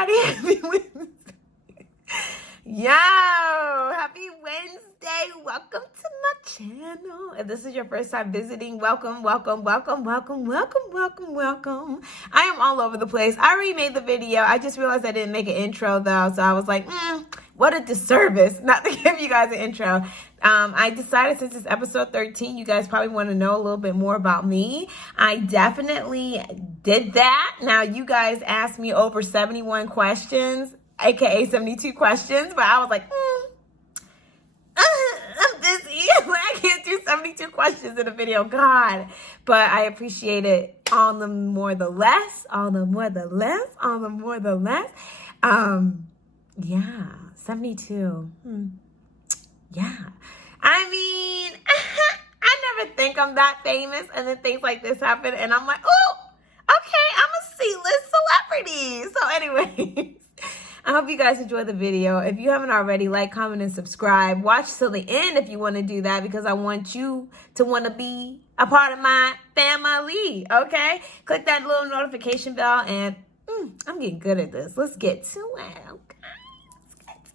everybody. Happy Wednesday. Yo, happy Wednesday. Welcome to my channel. If this is your first time visiting, welcome, welcome, welcome, welcome, welcome, welcome, welcome. I am all over the place. I already made the video. I just realized I didn't make an intro though. So I was like, what a disservice not to give you guys an intro. I decided since it's episode 13, you guys probably want to know a little bit more about me. I definitely did that. Now, you guys asked me over 71 questions, aka 72 questions, but I was like, I'm busy. I can't do 72 questions in a video. God. But I appreciate it all the more the less, all the more the less, all the more the less. Yeah, 72. Yeah. I mean, I never think I'm that famous, and then things like this happen, and I'm like, oh, okay, I'm a C-list celebrity. So anyways, I hope you guys enjoy the video. If you haven't already, like, comment, and subscribe. Watch till the end if you want to do that, because I want you to want to be a part of my family, okay? Click that little notification bell, and I'm getting good at this. Let's get to it, okay? Let's get to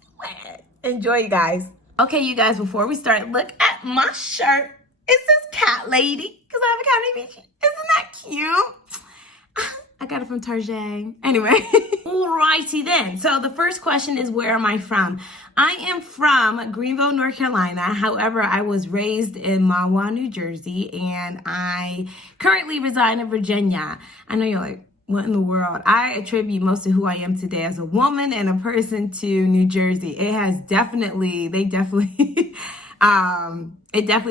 it. Enjoy, you guys. Okay, you guys, before we start, look at my shirt. It says cat lady, because I have a cat named Michi. Isn't that cute? I got it from Target. Anyway, alrighty then. So the first question is, where am I from? I am from Greenville, North Carolina. However, I was raised in Mahwah, New Jersey, and I currently reside in Virginia. I know you're like, what in the world? I attribute most of who I am today as a woman and a person to New Jersey. It has definitely, it definitely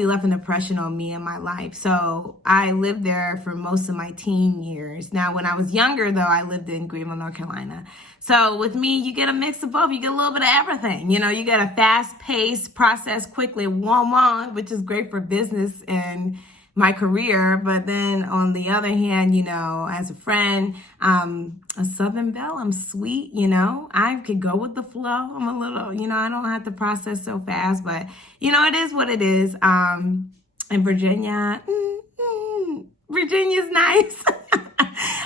left an impression on me and my life. So I lived there for most of my teen years. Now, when I was younger, though, I lived in Greenville, North Carolina. So with me, you get a mix of both. You get a little bit of everything. You know, you get a fast-paced, process quickly, which is great for business and my career. But then on the other hand, you know, as a friend, a Southern belle, I'm sweet, you know, I could go with the flow. I'm a little, you know, I don't have to process so fast, but you know, it is what it is. In Virginia, Virginia's nice.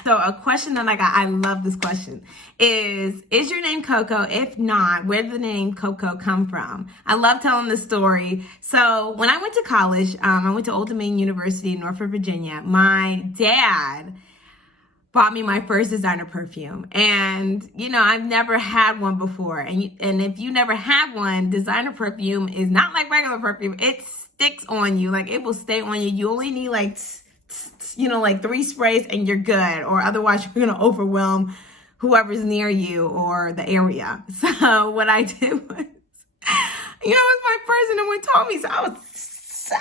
So a question that I got, I love this question, is your name Coco? If not, where did the name Coco come from? I love telling this story. So when I went to college, I went to Old Dominion University in Norfolk, Virginia. My dad bought me my first designer perfume. And, you know, I've never had one before. And if you never had one, designer perfume is not like regular perfume. It sticks on you. Like, it will stay on you. You only need like 3 sprays and you're good, or otherwise you're going to overwhelm whoever's near you or the area. So what I did was, you know, it was my first, and no one told me. So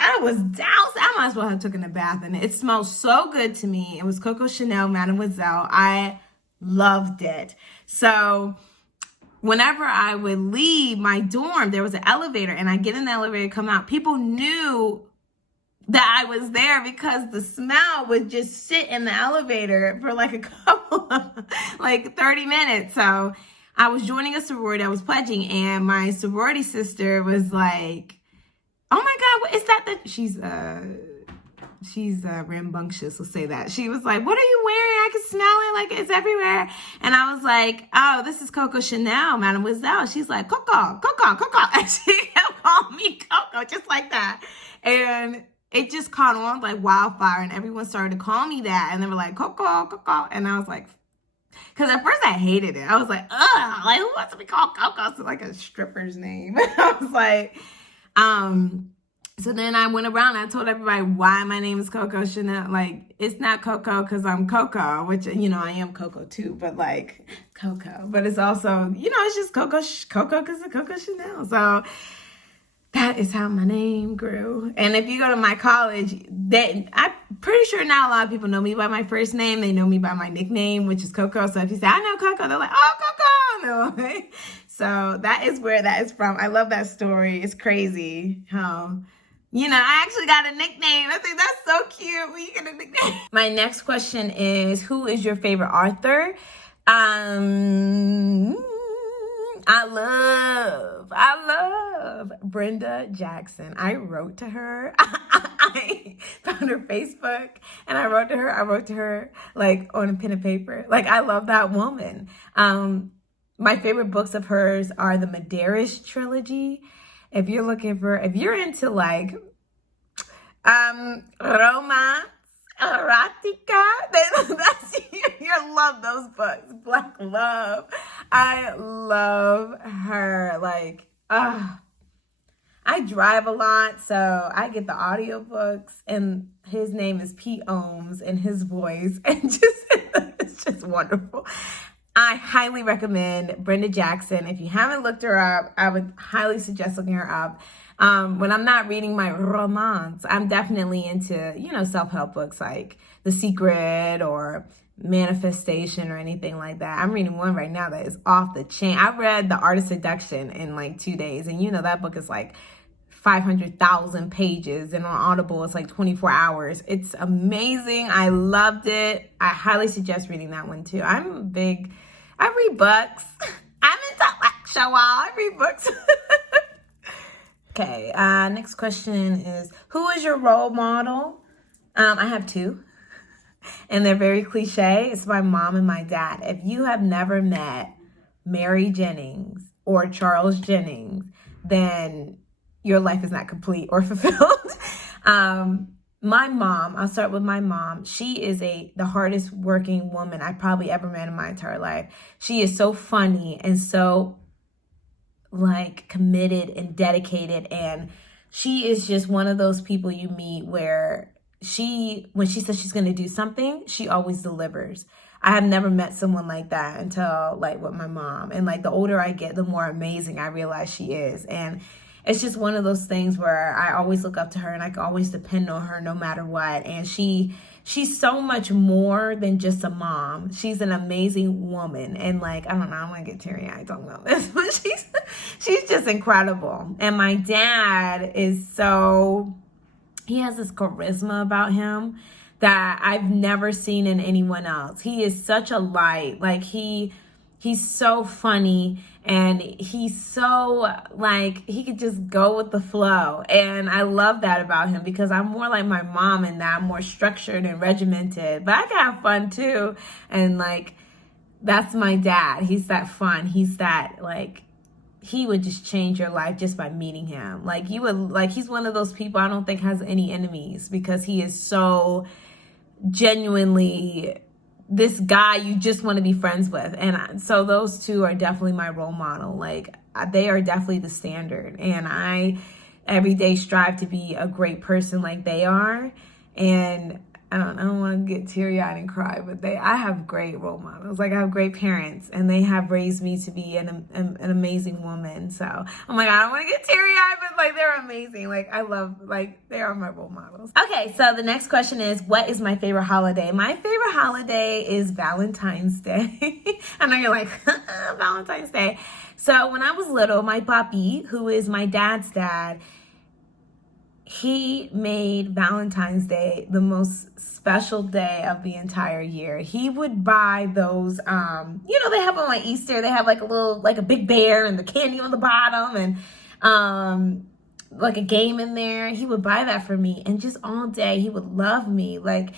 I was down. So I might as well have taken a bath in it. It smelled so good to me. It was Coco Chanel Mademoiselle. I loved it. So whenever I would leave my dorm, there was an elevator, and I get in the elevator, come out. People knew that I was there because the smell would just sit in the elevator for like a couple of, like 30 minutes. So I was joining a sorority, I was pledging, and my sorority sister was like, oh my God, what is that? She's rambunctious, let's say that. She was like, what are you wearing? I can smell it, like it's everywhere. And I was like, oh, this is Coco Chanel, Mademoiselle. She's like, Coco, Coco, Coco. And she kept calling me Coco, just like that. And it just caught on like wildfire, and everyone started to call me that. And they were like, Coco, Coco. And I was like, because at first I hated it. I was like, ugh, like, who wants to be called Coco? It's like a stripper's name. I was like, so then I went around and I told everybody why my name is Coco Chanel. Like, it's not Coco because I'm Coco, which, you know, I am Coco too, but like Coco. But it's also, you know, it's just Coco because of Coco Chanel. So that is how my name grew. And if you go to my college, I'm pretty sure not a lot of people know me by my first name. They know me by my nickname, which is Coco. So if you say, I know Coco, they're like, oh, Coco. No. So that is where that is from. I love that story. It's crazy how, you know, I actually got a nickname. I think that's so cute when you get a nickname. My next question is, who is your favorite author? I love Brenda Jackson. I wrote to her. I found her Facebook and I wrote to her like on a pen and paper. Like, I love that woman. My favorite books of hers are the Medeiros trilogy. If you're into like romance, erotica, then you'll love those books. Black Love. I love her. Like, I drive a lot, so I get the audiobooks, and his name is Pete Ohms, and his voice, and it's just wonderful. I highly recommend Brenda Jackson. If you haven't looked her up, I would highly suggest looking her up. When I'm not reading my romance, I'm definitely into, self-help books like The Secret or Manifestation or anything like that. I'm reading one right now that is off the chain. I read The Art of Seduction in like 2 days, and that book is like 500,000 pages, and on Audible it's like 24 hours. It's amazing. I loved it. I highly suggest reading that one too. I read books. I'm intellectual. I read books. Okay, next question is, who is your role model? I have two, and they're very cliche. It's my mom and my dad. If you have never met Mary Jennings or Charles Jennings, then your life is not complete or fulfilled. My mom, I'll start with my mom. She is the hardest working woman I probably ever met in my entire life. She is so funny and so like committed and dedicated, and she is just one of those people you meet where when she says she's going to do something, she always delivers. I have never met someone like that until like with my mom, and like the older I get, the more amazing I realize she is. And it's just one of those things where I always look up to her, and I can always depend on her no matter what. And she's so much more than just a mom. She's an amazing woman. And like, I don't know, I want to get teary-eyed talking about this, but she's just incredible. And my dad he has this charisma about him that I've never seen in anyone else. He is such a light. Like he's so funny, and he's so like, he could just go with the flow. And I love that about him, because I'm more like my mom in that I'm more structured and regimented, but I can have fun too. And like, that's my dad. He's that fun. He's that like, he would just change your life just by meeting him. Like he's one of those people I don't think has any enemies, because he is so genuinely this guy you just want to be friends with. And so those two are definitely my role model. Like, they are definitely the standard, and I every day strive to be a great person like they are. And I don't want to get teary-eyed and cry, but I have great role models. Like, I have great parents, and they have raised me to be an amazing woman. So I'm like, I don't want to get teary-eyed, but like, they're amazing. Like, I love, like, they are my role models. Okay, so the next question is, what is my favorite holiday? My favorite holiday is Valentine's Day. I know you're like, Valentine's Day. So when I was little, my papi, who is my dad's dad, he made Valentine's Day the most special day of the entire year. He would buy those, they have on like Easter, they have like a big bear and the candy on the bottom, and like a game in there. He would buy that for me, and just all day he would love me. Like,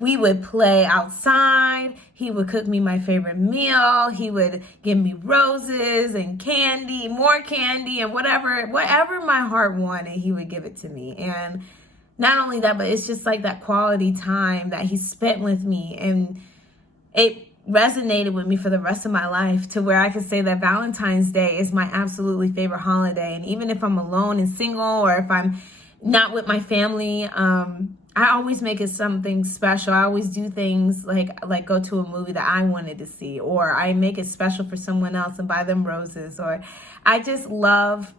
we would play outside. He would cook me my favorite meal. He would give me roses and candy, more candy, and whatever my heart wanted, he would give it to me. And not only that, but it's just like that quality time that he spent with me. And it resonated with me for the rest of my life, to where I could say that Valentine's Day is my absolutely favorite holiday. And even if I'm alone and single, or if I'm not with my family, I always make it something special. I always do things like go to a movie that I wanted to see, or I make it special for someone else and buy them roses. Or I just love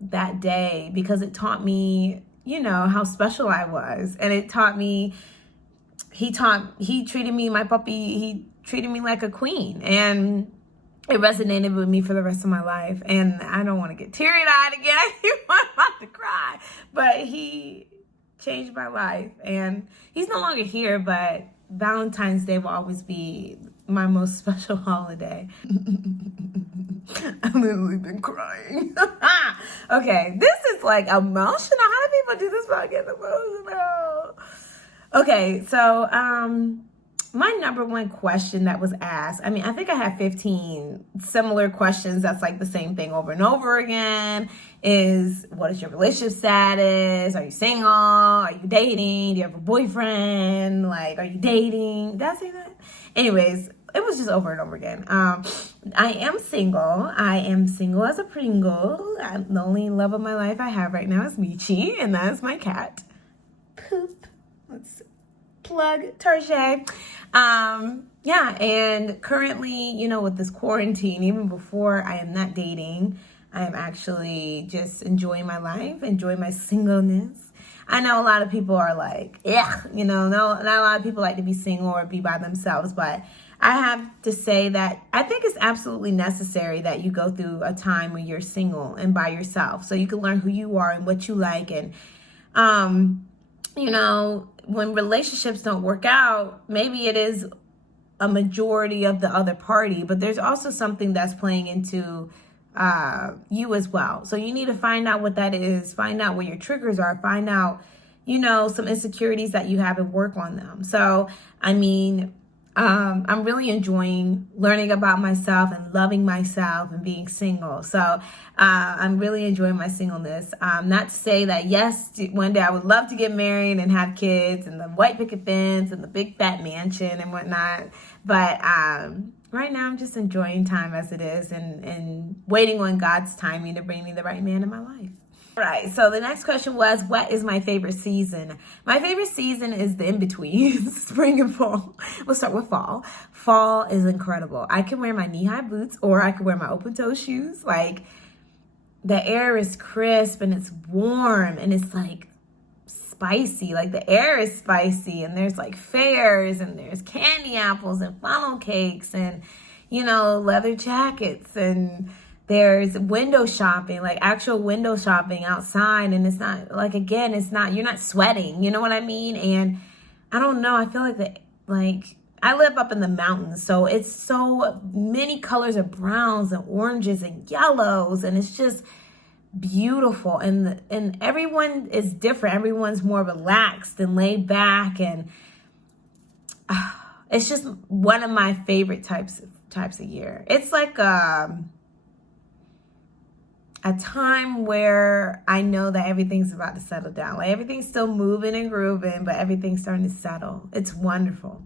that day because it taught me, how special I was. And it taught me, he treated me, my puppy, he treated me like a queen. And it resonated with me for the rest of my life. And I don't want to get teary-eyed again. I'm about to cry. But he changed my life, and he's no longer here, but Valentine's Day will always be my most special holiday. I've literally been crying. Okay, this is like emotional. How do people do this without getting emotional? Okay, so my number one question that was asked, I mean, I think I had 15 similar questions that's like the same thing over and over again, is what is your relationship status? Are you single? Are you dating? Do you have a boyfriend? Like, are you dating? Did I say that? Anyways, it was just over and over again. I am single. I am single as a Pringle. The only love of my life I have right now is Michi, and that is my cat. Poop. Let's plug Tarjay. Yeah, and currently, you know, with this quarantine, even before I am not dating, I am actually just enjoying my life, enjoying my singleness. I know a lot of people are like, yeah, you know, not a lot of people like to be single or be by themselves, but I have to say that I think it's absolutely necessary that you go through a time when you're single and by yourself, so you can learn who you are and what you like. And, you know, when relationships don't work out, maybe it is a majority of the other party, but there's also something that's playing into you as well. So you need to find out what that is, find out where your triggers are, find out, you know, some insecurities that you have and work on them. So, I mean, I'm really enjoying learning about myself and loving myself and being single. So I'm really enjoying my singleness. Not to say that, yes, one day I would love to get married and have kids and the white picket fence and the big fat mansion and whatnot. But right now I'm just enjoying time as it is and waiting on God's timing to bring me the right man in my life. All right, so the next question was, what is my favorite season? My favorite season is the in-between, spring and fall. We'll start with fall. Fall is incredible. I can wear my knee-high boots or I can wear my open-toe shoes. Like, the air is crisp and it's warm and it's like spicy. Like, the air is spicy and there's like fairs and there's candy apples and funnel cakes and, you know, leather jackets, and there's window shopping, like actual window shopping outside. And it's not like, again, it's not, you're not sweating, you know what I mean? And I don't know, I feel like I live up in the mountains, so it's so many colors of browns and oranges and yellows, and it's just beautiful. And everyone is different. Everyone's more relaxed and laid back, and it's just one of my favorite types of year. It's like a time where I know that everything's about to settle down. Like, everything's still moving and grooving, but everything's starting to settle. It's wonderful.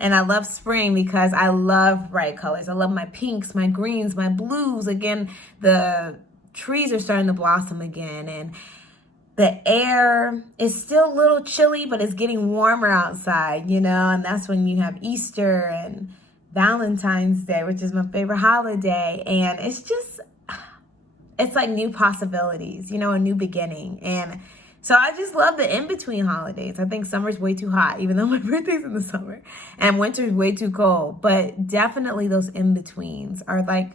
And I love spring because I love bright colors. I love my pinks, my greens, my blues. Again, the trees are starting to blossom again, and the air is still a little chilly, but it's getting warmer outside, you know, and that's when you have Easter and Valentine's Day, which is my favorite holiday. And it's like new possibilities, you know, a new beginning. And so I just love the in-between holidays. I think summer's way too hot, even though my birthday's in the summer, and winter's way too cold. But definitely those in-betweens are like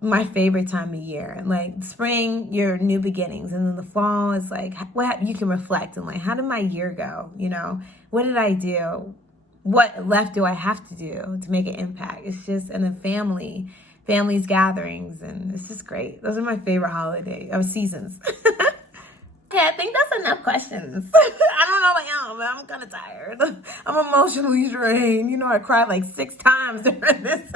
my favorite time of year. Like, spring, your new beginnings, and then the fall is like what you can reflect and like, how did my year go? You know, what did I do? What left do I have to do to make an impact? It's just, and then family's gatherings, and it's just great. Those are my favorite seasons. Okay, I think that's enough questions. I don't know about y'all, but I'm kind of tired. I'm emotionally drained. You know, I cried like 6 times during this.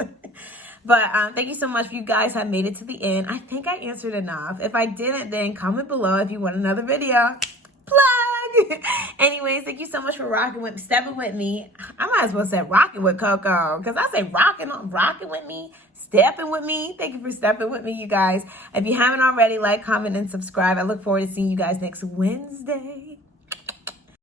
But thank you so much. You guys have made it to the end. I think I answered enough. If I didn't, then comment below if you want another video. Plug! Anyways, thank you so much for stepping with me. I might as well say rocking with Coco, because I say rocking with me, stepping with me. Thank you for stepping with me, you guys. If you haven't already, like, comment, and subscribe. I look forward to seeing you guys next Wednesday.